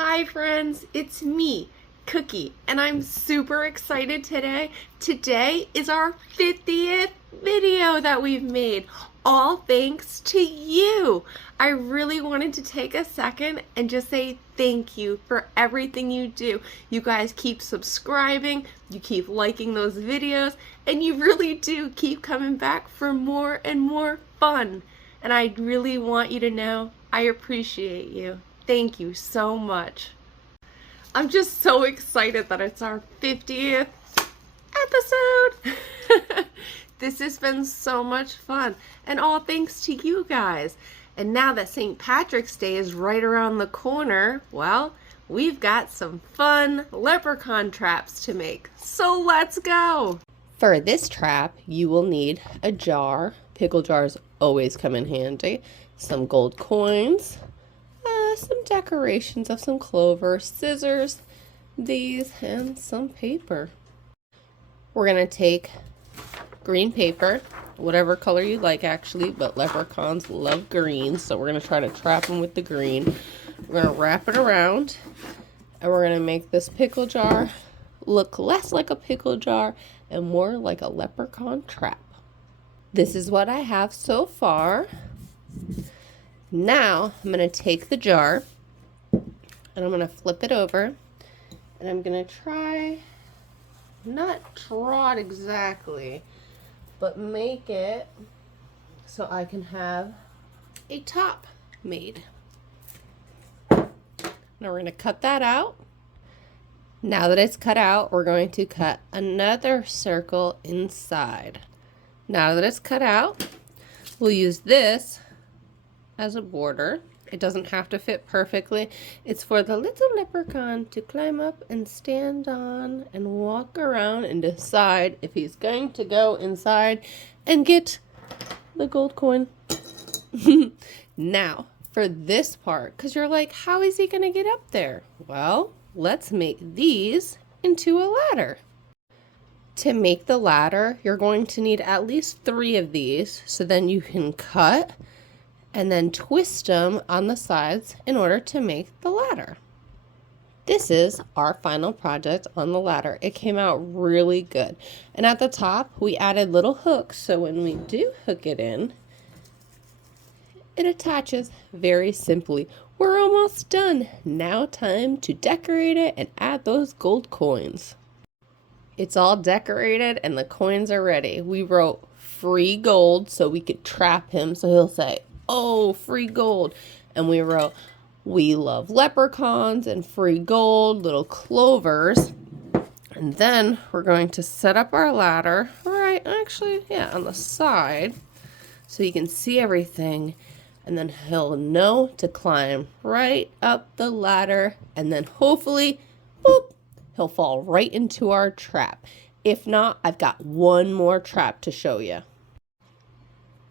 Hi friends, it's me, Cookie, and I'm super excited today. Today is our 50th video that we've made, all thanks to you. I really wanted to take a second and just say thank you for everything you do. You guys keep subscribing, you keep liking those videos, and you really do keep coming back for more and more fun. And I really want you to know I appreciate you. Thank you so much. I'm just so excited that it's our 50th episode. This has been so much fun, and all thanks to you guys. And now that St. Patrick's Day is right around the corner, well, we've got some fun leprechaun traps to make. So let's go. For this trap, you will need a jar. Pickle jars always come in handy. Some gold coins, some decorations of some clover, scissors, these, and some paper. We're going to take green paper, whatever color you like actually, but leprechauns love green, so we're going to try to trap them with the green. We're going to wrap it around, and we're going to make this pickle jar look less like a pickle jar and more like a leprechaun trap. This is what I have so far. Now I'm going to take the jar and I'm going to flip it over, and I'm going to try, not draw it exactly, but make it so I can have a top made. Now we're going to cut that out. Now that it's cut out, we're going to cut another circle inside. Now that it's cut out, we'll use this as a border. It doesn't have to fit perfectly. It's for the little leprechaun to climb up and stand on and walk around and decide if he's going to go inside and get the gold coin. Now, for this part, because you're like, how is he going to get up there? Well, let's make these into a ladder. To make the ladder, you're going to need at least 3 of these, so then you can cut and then twist them on the sides in order to make the ladder. This is our final project on the ladder. It came out really good. And at the top, we added little hooks, so when we do hook it in, it attaches very simply. We're almost done. Now time to decorate it and add those gold coins. It's all decorated and the coins are ready. We wrote free gold so we could trap him, so he'll say, oh, free gold. And we wrote, we love leprechauns, and free gold, little clovers. And then we're going to set up our ladder, right, actually, yeah, on the side, so you can see everything. And then he'll know to climb right up the ladder, and then hopefully, boop, he'll fall right into our trap. If not, I've got one more trap to show you.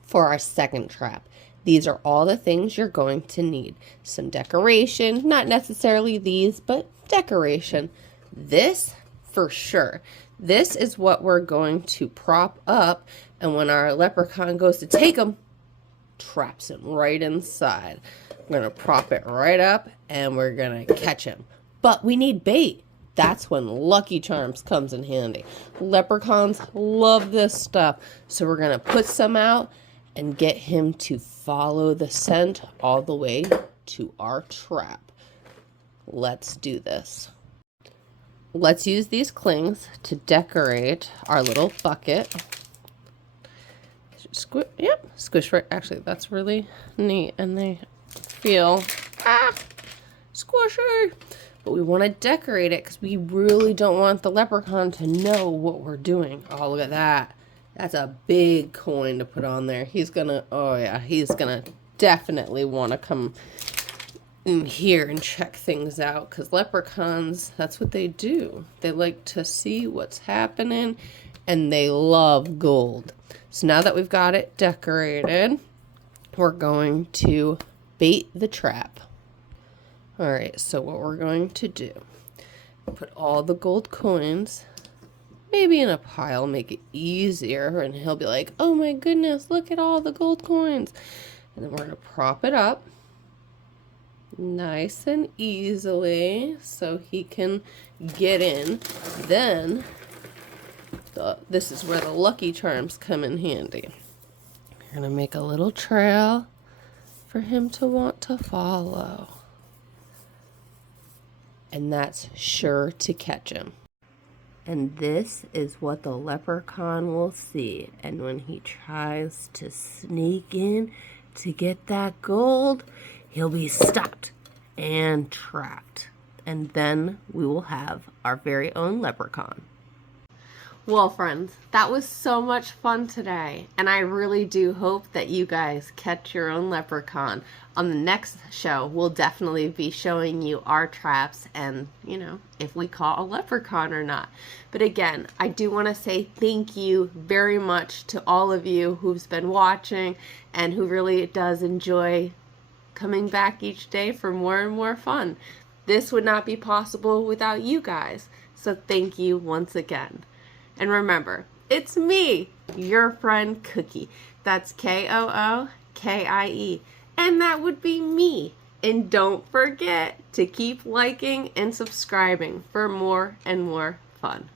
For our second trap, these are all the things you're going to need. Some decoration, not necessarily these, but decoration. This, for sure. This is what we're going to prop up, and when our leprechaun goes to take him, traps him right inside. We're going to prop it right up, and we're going to catch him. But we need bait. That's when Lucky Charms comes in handy. Leprechauns love this stuff. So we're going to put some out and get him to follow the scent all the way to our trap. Let's do this. Let's use these clings to decorate our little bucket. Squish right. Actually, that's really neat, and they feel squishy. But we want to decorate it because we really don't want the leprechaun to know what we're doing. Oh, look at that. That's a big coin to put on there. He's gonna, oh yeah, he's gonna definitely want to come in here and check things out, because leprechauns, that's what they do. They like to see what's happening, and they love gold. So now that we've got it decorated, we're going to bait the trap. All right, so what we're going to do, put all the gold coins maybe in a pile, make it easier, and he'll be like, oh my goodness, look at all the gold coins. And then we're going to prop it up. nice and easily so he can get in. Then this is where the Lucky Charms come in handy. You're going to make a little trail for him to want to follow. And that's sure to catch him. And this is what the leprechaun will see. And when he tries to sneak in to get that gold, he'll be stopped and trapped. And then we will have our very own leprechaun. Well, friends, that was so much fun today, and I really do hope that you guys catch your own leprechaun. On the next show, we'll definitely be showing you our traps and, if we caught a leprechaun or not. But again, I do want to say thank you very much to all of you who's been watching and who really does enjoy coming back each day for more and more fun. This would not be possible without you guys, so thank you once again. And remember, it's me, your friend Kookie. That's Kookie. And that would be me. And don't forget to keep liking and subscribing for more and more fun.